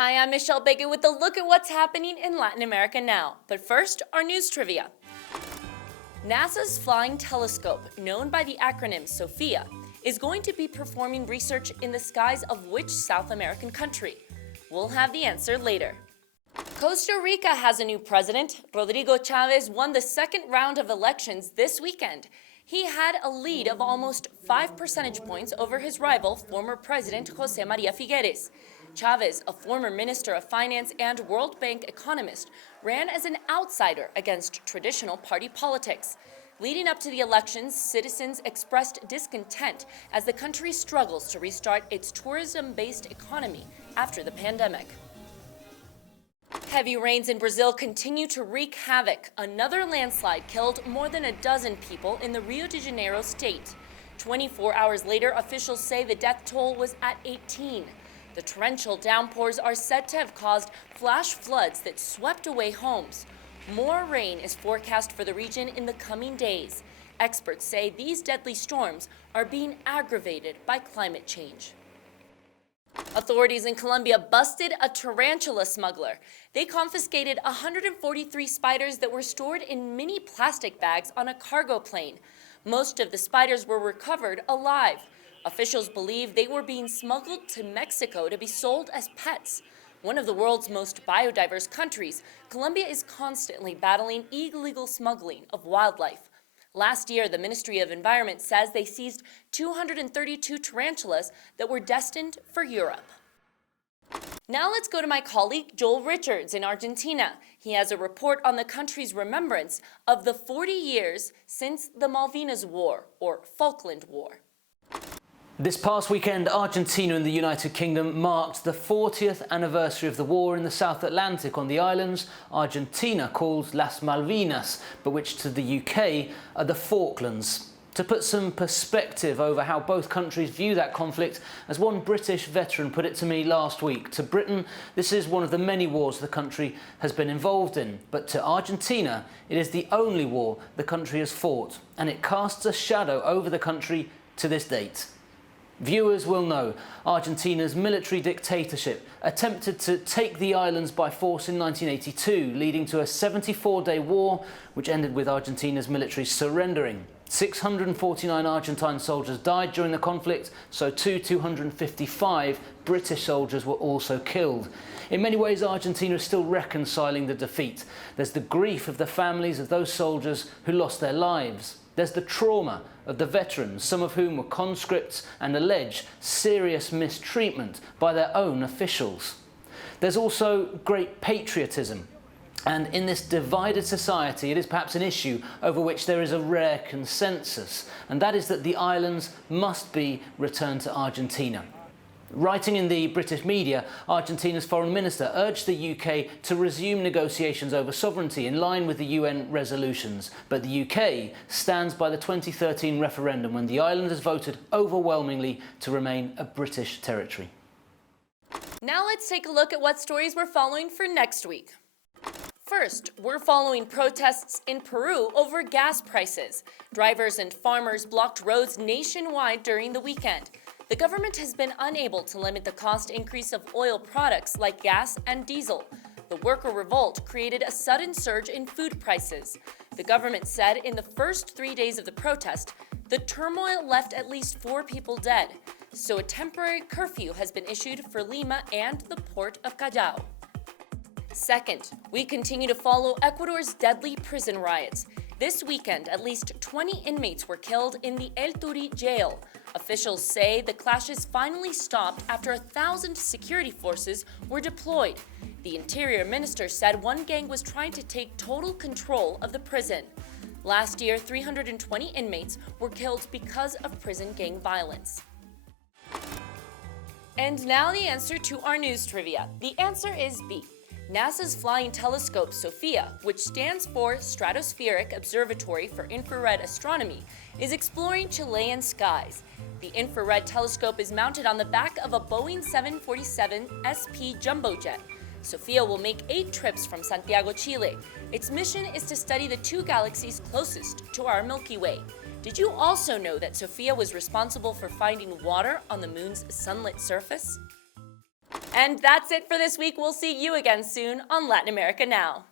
Hi, I'm Michelle Begue with a look at what's happening in Latin America now. But first, our news trivia. NASA's Flying Telescope, known by the acronym SOFIA, is going to be performing research in the skies of which South American country? We'll have the answer later. Costa Rica has a new president. Rodrigo Chavez won the second round of elections this weekend. He had a lead of almost 5 percentage points over his rival, former President José María Figueres. Chavez, a former Minister of Finance and World Bank economist, ran as an outsider against traditional party politics. Leading up to the elections, citizens expressed discontent as the country struggles to restart its tourism-based economy after the pandemic. Heavy rains in Brazil continue to wreak havoc. Another landslide killed more than a dozen people in the Rio de Janeiro state. 24 hours later, officials say the death toll was at 18. The torrential downpours are said to have caused flash floods that swept away homes. More rain is forecast for the region in the coming days. Experts say these deadly storms are being aggravated by climate change. Authorities in Colombia busted a tarantula smuggler. They confiscated 143 spiders that were stored in mini plastic bags on a cargo plane. Most of the spiders were recovered alive. Officials believe they were being smuggled to Mexico to be sold as pets. One of the world's most biodiverse countries, Colombia is constantly battling illegal smuggling of wildlife. Last year, the Ministry of Environment says they seized 232 tarantulas that were destined for Europe. Now let's go to my colleague Joel Richards in Argentina. He has a report on the country's remembrance of the 40 years since the Malvinas War, or Falkland War. This past weekend, Argentina and the United Kingdom marked the 40th anniversary of the war in the South Atlantic on the islands Argentina calls Las Malvinas, but which to the UK are the Falklands. To put some perspective over how both countries view that conflict, as one British veteran put it to me last week, to Britain, this is one of the many wars the country has been involved in. But to Argentina, it is the only war the country has fought, and it casts a shadow over the country to this date. Viewers will know Argentina's military dictatorship attempted to take the islands by force in 1982, leading to a 74-day war which ended with Argentina's military surrendering. 649 Argentine soldiers died during the conflict, so 255 British soldiers were also killed. In many ways, Argentina is still reconciling the defeat. There's the grief of the families of those soldiers who lost their lives. There's the trauma of the veterans, some of whom were conscripts and allege serious mistreatment by their own officials. There's also great patriotism. And in this divided society, it is perhaps an issue over which there is a rare consensus, and that is that the islands must be returned to Argentina. Writing in the British media, Argentina's foreign minister urged the UK to resume negotiations over sovereignty in line with the UN resolutions. But the UK stands by the 2013 referendum when the islanders voted overwhelmingly to remain a British territory. Now let's take a look at what stories we're following for next week. First, we're following protests in Peru over gas prices. Drivers and farmers blocked roads nationwide during the weekend. The government has been unable to limit the cost increase of oil products like gas and diesel. The worker revolt created a sudden surge in food prices. The government said in the first 3 days of the protest, the turmoil left at least 4 people dead. So a temporary curfew has been issued for Lima and the port of Callao. Second, we continue to follow Ecuador's deadly prison riots. This weekend, at least 20 inmates were killed in the El Turi jail. Officials say the clashes finally stopped after 1,000 security forces were deployed. The Interior Minister said one gang was trying to take total control of the prison. Last year, 320 inmates were killed because of prison gang violence. And now the answer to our news trivia. The answer is B. NASA's Flying Telescope SOFIA, which stands for Stratospheric Observatory for Infrared Astronomy, is exploring Chilean skies. The infrared telescope is mounted on the back of a Boeing 747 SP jumbo jet. SOFIA will make 8 trips from Santiago, Chile. Its mission is to study the 2 galaxies closest to our Milky Way. Did you also know that SOFIA was responsible for finding water on the moon's sunlit surface? And that's it for this week. We'll see you again soon on Latin America Now.